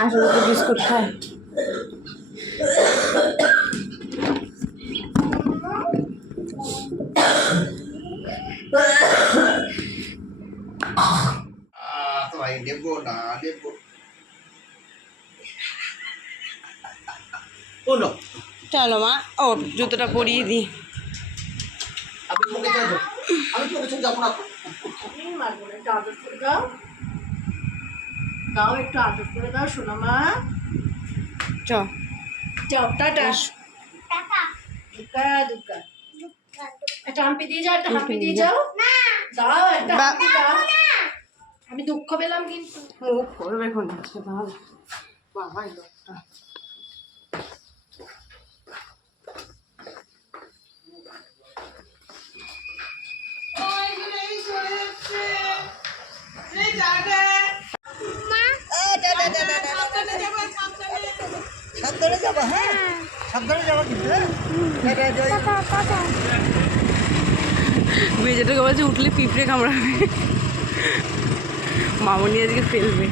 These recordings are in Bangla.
আসলে তো বিস্কুট খায়। ভাই দেবো না দেবো চলো মা, ও জুতোটা পরিয়ে দিই। আমি তোকে যাবো না। একটু আদর করে দাও, দাও একটু আদর করে দাও শোনো মা। চ যাও টাটা। দুকা দুকা একটা হাম্পি দিয়ে যাও, একটা হাম্পি দিয়ে যাও। দাও একটা হাম্পি দাও। আমি দুঃখ পেলাম কিন্তু। মুখ করবে এখন আজকে তাহলে। বাবা এই লোকটা সাবধানে যাবো, হ্যাঁ সাবধানে যাবো কিন্তু। মেয়েটাকে বলছে উঠলে পিঁপড়ে কামড়াবে, মামনি আজকে ফেলবে।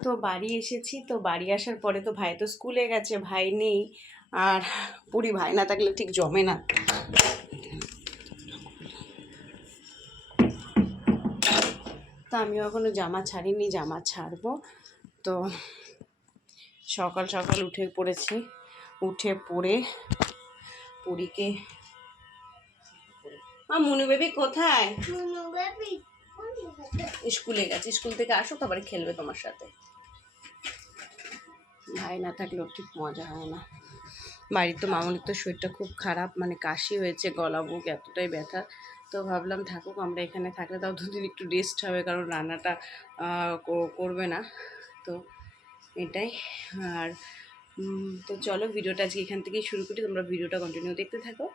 তো বাড়ি এসেছি, তো বাড়ি আসার পরে তো ভাই তো স্কুলে গেছে, ভাই নেই। আর পুরি ভাই না থাকলে ঠিক জমে না। তো আমিও এখনো জামা ছাড়িনি, জামা ছাড়বো। তো সকাল সকাল উঠে পড়েছি, উঠে পড়ে পুরীকে মুনু বেবি কোথায়? স্কুলে গেছে, স্কুল থেকে আসুক তারপরে খেলবে তোমার সাথে। ভাই না থাকলেও ঠিক মজা হয় না। বাড়ির তো মামনির তো শরীরটা খুব খারাপ, মানে কাশি হয়েছে, গলা বুক এতটাই ব্যথা। তো ভাবলাম থাকুক, আমরা এখানে থাকলে তাও দুদিন একটু রেস্ট হবে, কারণ রান্নাটা করবে না। তো এটাই। আর তো চলো ভিডিওটা আজকে এখান থেকেই শুরু করি, তোমরা ভিডিওটা কন্টিনিউ দেখতে থাকো।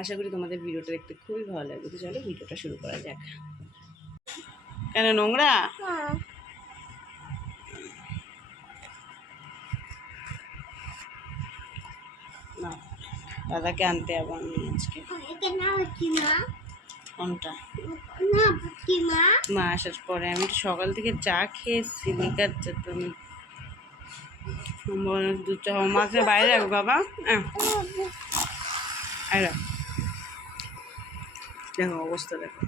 আশা করি তোমাদের ভিডিওটা দেখতে খুবই ভালো লাগবে। তো চলো ভিডিওটা শুরু করা যাক। কেন নোংরা? না, দাদাকে আনতে যাবো আমি আজকে। কোনটা? মা আসার পরে আমি সকাল থেকে চা খেয়েছি, লিকাচ্ছে তুমি দুধ চা মাছের বাইরে রাখো বাবা। দেখো অবস্থা দেখো,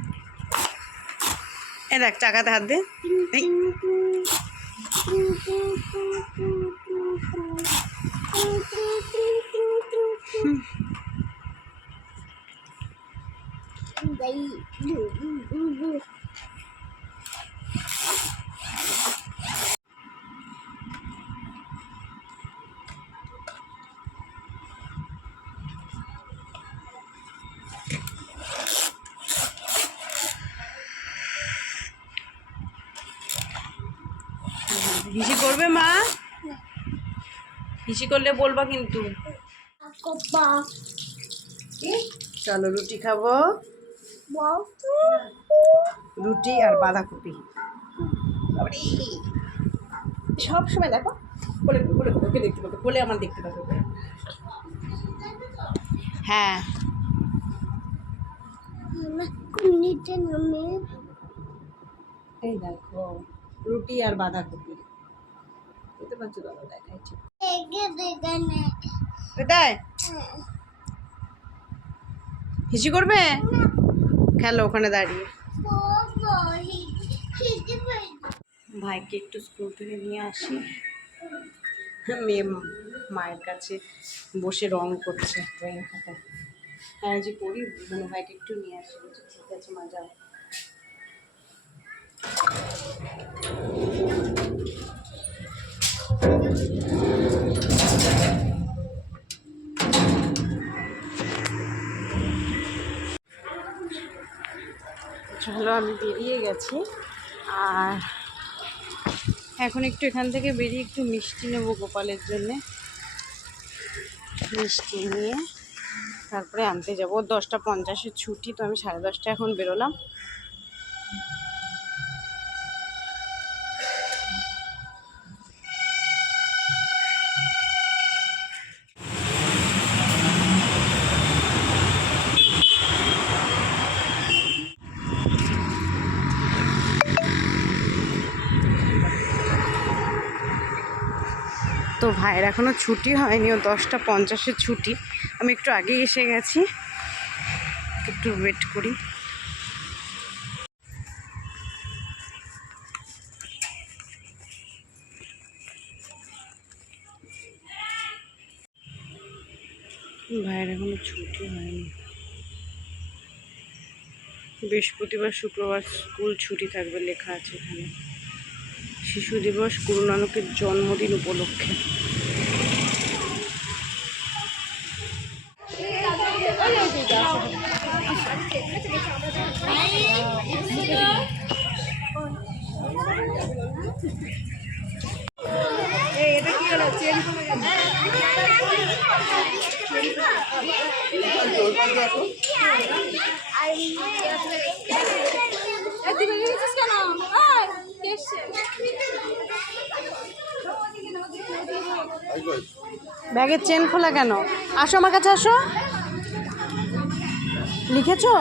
এ দেখ চাকাতে হাত দে। হিসি করবে মা? হিসি করলে বলবা কিন্তু। চলো রুটি খাবো, রুটি আর বাঁধাকপি। সব সময় দেখো বলে বলে ওকে দেখতে পাবো, বলে আমার দেখতে পাবো। হ্যাঁ এই দেখো রুটি আর বাঁধাকপি, দেখতে পাচ্ছ দাদা দেখাচ্ছি। এটাই হিসি করবে, খেলো ওখানে দাঁড়িয়ে। ভাইকে একটু স্কুল থেকে নিয়ে আসি, মেয়ে মায়ের কাছে বসে রং করছে ড্রয়িং খাতায়। হ্যাঁ যে করি মানে ভাইকে একটু নিয়ে আসি, ঠিক আছে মা যাও। চলো আমি বেরিয়ে গেছি, আর এখন একটু এখান থেকে বেরিয়ে একটু মিষ্টি নেবো গোপালের জন্যে। মিষ্টি নিয়ে তারপরে আনতে যাবো। 10টা 50-এর ছুটি, তো আমি 10:30 এখন বেরোলাম। তো ভাইয়ের এখনও ছুটি হয়নি, ও 10:50 ছুটি। আমি একটু আগেই এসে গেছি, একটু ওয়েট করি। ভাইয়ের এখনো ছুটি হয়নি। বৃহস্পতিবার শুক্রবার স্কুল ছুটি থাকবে লেখা আছে এখানে। শিশু দিবস গুরু নানকের জন্মদিন উপলক্ষে। ব্যাগের চেন খোলা কেন? আসো আমার কাছে আসো। লিখেছো?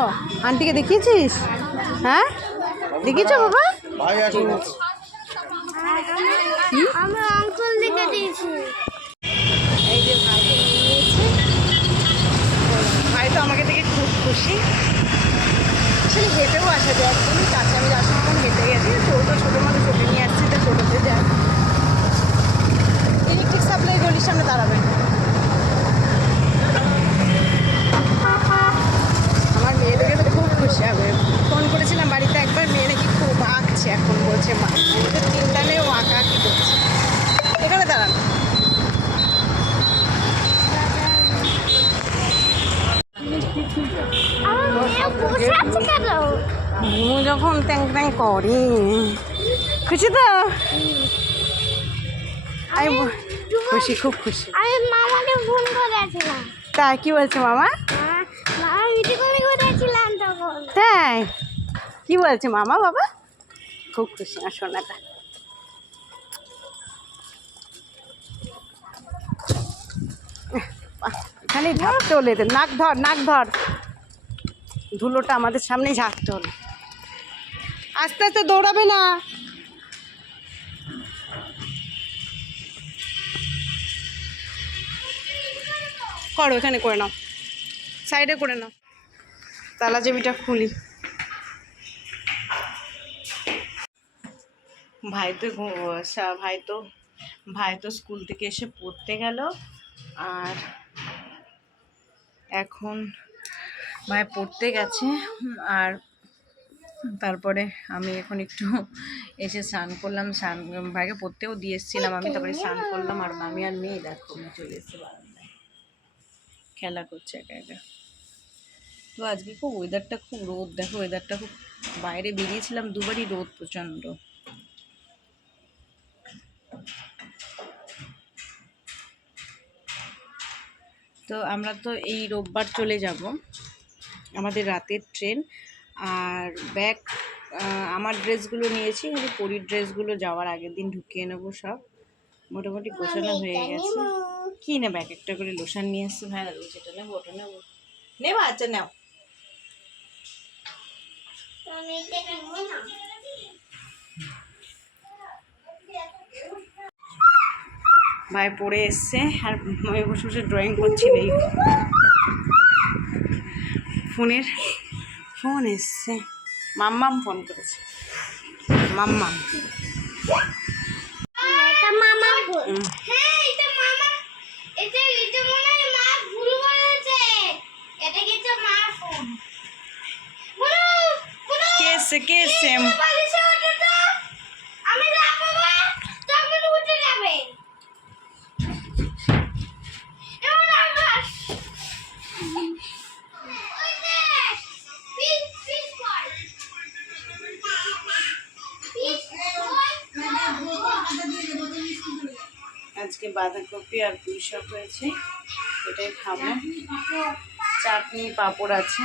আন্টিকে দেখিয়েছিস? হ্যাঁ দেখিয়েছো বাবা? ভাই আসো। আমি অঙ্কন লিখে দিয়েছি। এই যে ভাইকে নিয়েছে, ভাই তো আমাকে দেখে খুব খুশি। আসলে হেঁটেও আসা যায়, একদমই কাছে। আমি যার সময় হেঁটে গেছি, ছোটো ছোটো মানুষ ছোটো নিয়ে আসছি, তো ছোটোতে যায়। ইলেকট্রিক সাপ্লাই গলির সামনে দাঁড়াবেন। আমার মেয়ে দেখে তো খুব খুশি হবে। ফোন করেছিলাম বাড়িতে একবার, মেয়ে নাকি খুব আঁকছে, এখন বলছে মা আমাদের চিন্তা নেই, ও আঁকা আঁকি করছে। এখানে দাঁড়ান। ঘুমু যখন ট্যাং ট্যাং করি, খুশি তো? আমি খুশি, খুব খুশি। আমি মামাকে ফোন করেছিলাম। তাই কি বলছে মামা? মামা ভিডিও কলে করেছিলাম তখন। তাই কি বলছে মামা? বাবা খুব খুশি না সোনাটা। এখানে ঝাঁপতে হলে এদের নাক ধর, নাক ধর। ধুলোটা আমাদের সামনেই ঝাঁপতে হলো। আস্তে আস্তে দৌড়াবে না। করো, এখানে করে নাও, সাইডে করে নাও। তালা চাবিটা খুলি। ভাই তো স্কুল থেকে এসে পড়তে গেল। আর এখন ভাই পড়তে গেছে। আর তারপরে আমি এখন একটু এসে স্নান করলাম, ভাইকে পড়তেও দিয়ে এসেছিলাম আমি। তারপরে স্নান করলাম, আর মামি আর মেয়ে দেখো চলে এসেছে বারান্দায়, খেলা করছে একা একা। তো আজকে খুব ওয়েদারটা খুব রোদ, দেখো ওয়েদারটা খুব, বাইরে বেরিয়েছিলাম দুবারই, রোদ প্রচণ্ড। তো আমরা তো এই রোববার চলে যাব, আমাদের রাতের ট্রেন। আর ব্যাগ আমার ড্রেসগুলো নিয়েছি, কিন্তু পরীর ড্রেসগুলো যাওয়ার আগের দিন ঢুকিয়ে নেবো সব। মোটামুটি গোছানো হয়ে গেছে। কি না ব্যাগ একটা করে লোশন নিয়ে এসছি। ভাই যেটা নেবো ওটা নেবো, নেবো? আচ্ছা নাও। ভাই পড়ে এসছে, আর আমি বসে বসে ড্রয়িং করছি। এই ফোন এসছে, মাম্মাম ফোন করেছে। মাম্মাম এটা মামা ফোন। হ্যাঁ এটা মামা, এটা মনে হয় মা ভুল বলেছে। এটা কিন্তু মা ফোন। বলো বলো। কে এসছে? বালিশে ওঠো তো। আমি যাবো বাবা, তখন উঠে যাবে। এমন আবার ওই যে পিস পিস কর। আজকে বাঁধাকপি আর পুঁই শাক হয়েছে, এটাই খাবো। চাটনি পাঁপড় আছে।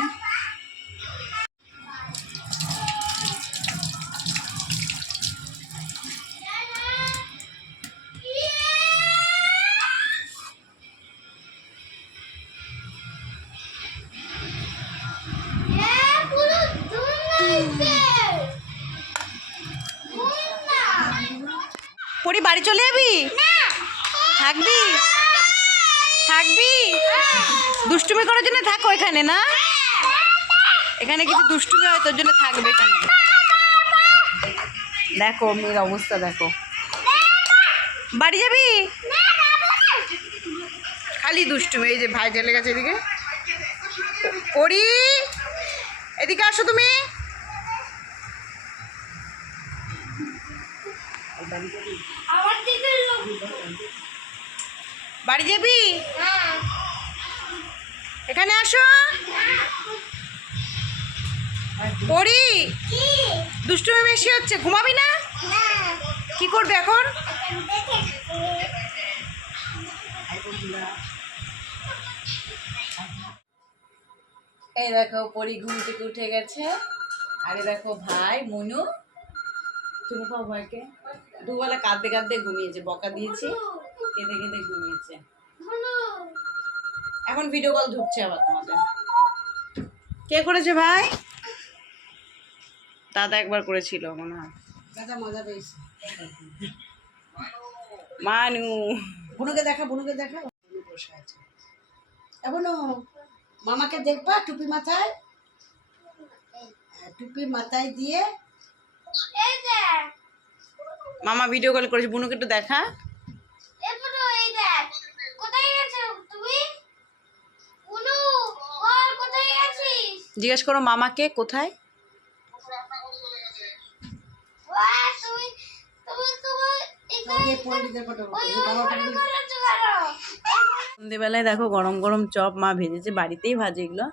পরি বাড়ি চলে যাবি? থাকবি থাকবি দুষ্টুমি করার জন্য থাকো এখানে না, এখানে কিছু দুষ্টুমি হয় তোর জন্য থাকবে এখানে। দেখো মেয়ের অবস্থা দেখো, বাড়ি যাবি খালি দুষ্টুমি। এই যে ভাই চলে গেছে এদিকে, ওরি এদিকে আসো তুমি। আমার দিকে লোক বাড়ি যাবি, হ্যাঁ এখানে আসো। ওরি কি দুষ্টুমি বেশি হচ্ছে, ঘুমাবি না? না কি করবে এখন? দেখে এই দেখো পরি ঘুম থেকে উঠে গেছে, আরে দেখো ভাই মনু, চুমু খাও ভাইকে। দুবেলা কাঁদতে কাঁদতে ঘুমিয়েছে, বকা দিয়েছি, কেঁদে কেঁদে ঘুমিয়েছে। ধনু এখন ভিডিও কল ঢুকছে আবার তোমাদের। কে করেছে ভাই? দাদা একবার করেছিল মনে হয়। দাদা মজা পেয়েছে। মানু বুনুকে দেখা, বুনুকে দেখা, বুনু বসে আছে। এমন মামাকে দেখবা টুপি মাথায়, টুপি মাথায় দিয়ে। এই দেখ মামা ভিডিও কল করেছে, বুনুকে একটু দেখা। এরপর এই দেখ কোথায় গেছো তুমি বুনু বল কোথায় গেছিস জিজ্ঞেস করো মামাকে কোথায়। ওয়া তুমি তুমি তুমি এখানে পন্ডিতের ফটো ওই ফটো করেছো কেন সন্ধ্যেবেলায় দেখো গরম গরম চপ মা ভেজেছে, বাড়িতেই ভাজে এগুলো।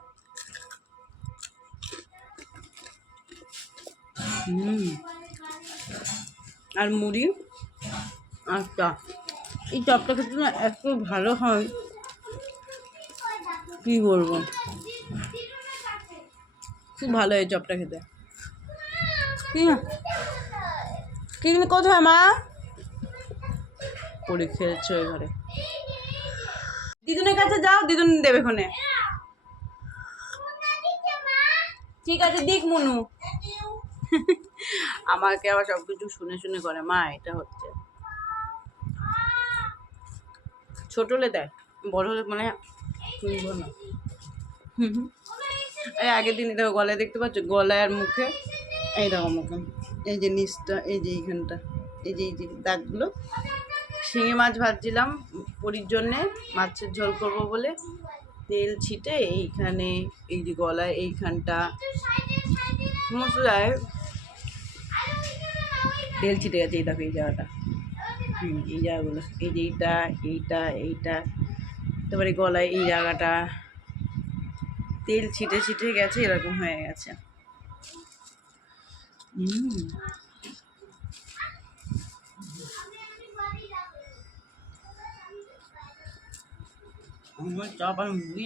আর মুড়ি আর চপ। এই চপটা খেতে না এত ভালো হয় কি বলবো, খুব ভালো এই চপটা খেতে। কি কি কোথায় মা? পরে খেয়েছো এবারে, দিদুনের কাছে যাও, দিদুন দেবে ওখানে। ঠিক আছে দিক মনু। আমাকে আবার সব কিছু শুনে শুনে করে, মা এটা হচ্ছে। ছোট হলে দেয়, বড় হলে মানে শুনবো না। এই আগের দিন দেখো গলায় দেখতে পাচ্ছ, গলায় আর মুখে, এই দেখো মুখে, এই যে নিচটা, এই যে এইখানটা, এই যে দাগগুলো। শিঙি মাছ ভাজছিলাম পরির জন্যে, মাছের ঝোল করবো বলে, তেল ছিটে এইখানে, এই যে গলায় এইখানটা মশলায় তেল ছিটে গেছে। এই দেখো এই জায়গাটা, এই জায়গাগুলো, এই যে এইটা এইটা এইটা, তারপরে গলায় এই জায়গাটা তেল ছিটে ছিটে গেছে, এরকম হয়ে গেছে। চপ আর মুড়ি।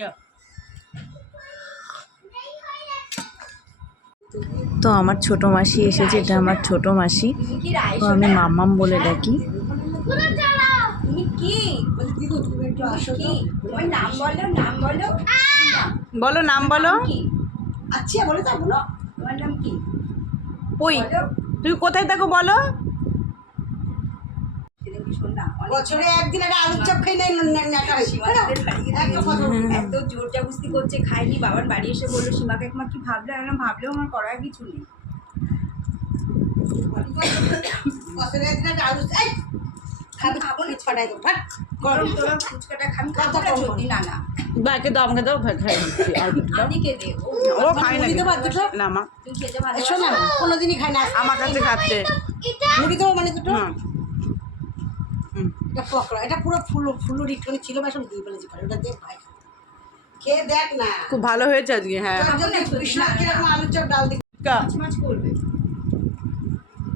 তো আমার ছোট মাসি এসেছে, এটা আমার ছোট মাসি, তো আমি মাম্মাম বলে ডাকি। বুনু চালাও তুমি কি বলি দিদু, তুমি একটু আসো তো। তোমার নাম বলো, নাম বলো। বলো নাম বলো। আচ্ছা বলে তা বলো, তোমার নাম কি? ওই তুমি কোথায় থাকো বলো। বছরে একদিন একটা আলুর চপ খাই নাই, নেটা হয়েছি এত জোর জাবস্তি করছে, খাইনি। বাবার বাড়ি এসে বললো সীমা কাকিমা কি ভাবলে, আমি বললাম, ভাবলেও আমার করার কিছু নেই। বছরে একদিন একটা আলু খাবি, খাবো না, ছড়াই দেবো। গরম গরম ফুচকাটা খাবি, খাবো না সত্যি। না না বাকে দাও, আমাকে দাও, খাই দিচ্ছি। আর কিছু দাও। আদিকে দে, ও খাই না মুড়ি দেবো আর দুটো? না মা, তুই খেতে ভালো এসো না, কোনোদিনই খাই না। আমার কাছে খাচ্ছে। এটা মুড়ি দেবো মানে দুটো? হুম হুম। এটা পকড়া, এটা পুরো ফুলো ফুলো রিটকানি ছিল, বেশ দিয়ে ফেলেছি, ওটা দিয়ে ভাই খেয়ে দেখ না। খুব ভালো হয়েছে আজকে। হ্যাঁ তোর জন্য কৃষ্ণা কিরকম আলুর চপ ডাল দিই। ফুচকা, মাছ করবে।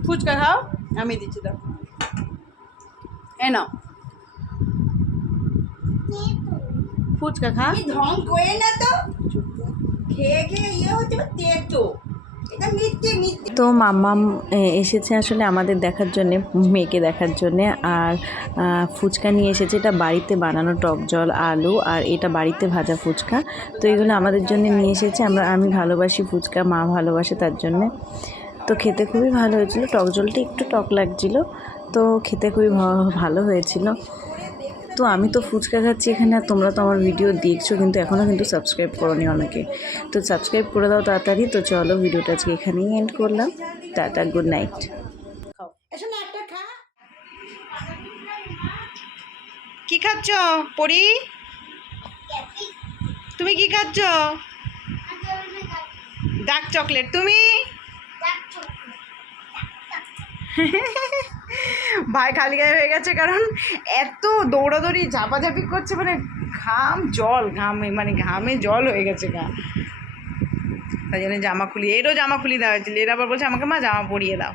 ফুচকা খাও, আমি দিচ্ছি দাও। এই নাও ফুচকা খা। কি ঢং করে না তো, খেয়ে খেয়ে ইয়ে হচ্ছে তেতো, এটা মিথ্যে মিথ্যে। তো মাম্মাম এসেছে আসলে আমাদের দেখার জন্যে, মেয়েকে দেখার জন্যে। আর ফুচকা নিয়ে এসেছে, এটা বাড়িতে বানানো টক জল, আলু, আর এটা বাড়িতে ভাজা ফুচকা। তো এগুলো আমাদের জন্য নিয়ে এসেছে। আমি ভালোবাসি ফুচকা, মা ভালোবাসে, তার জন্যে। তো খেতে খুবই ভালো হয়েছিল, টক জলটা একটু টক লাগছিল, তো খেতে খুবই ভালো হয়েছিল। তো আমি তো ফুচকা খাচ্ছি এখানে, আর তোমরা তো আমার ভিডিও দেখছো কিন্তু এখনও কিন্তু সাবস্ক্রাইব করোনি অনেকে, তো সাবস্ক্রাইব করে দাও তাড়াতাড়ি। তো চলো ভিডিওটা আজকে এখানেই এন্ড করলাম। Tata, good night. এসো না একটা খা। কি খাচ্ছ পরি? তুমি কি খাচ্ছ? Dark chocolate. তুমি? ভাই খালি গায়ে হয়ে গেছে, কারণ এত দৌড়াদৌড়ি ঝাপাঝাপি করছে, মানে ঘামে জল হয়ে গেছে গা। তাই জন্য জামা খুলি, এরও জামা খুলি দেওয়া হয়েছিল, এর আবার বলছে আমাকে মা জামা পরিয়ে দাও।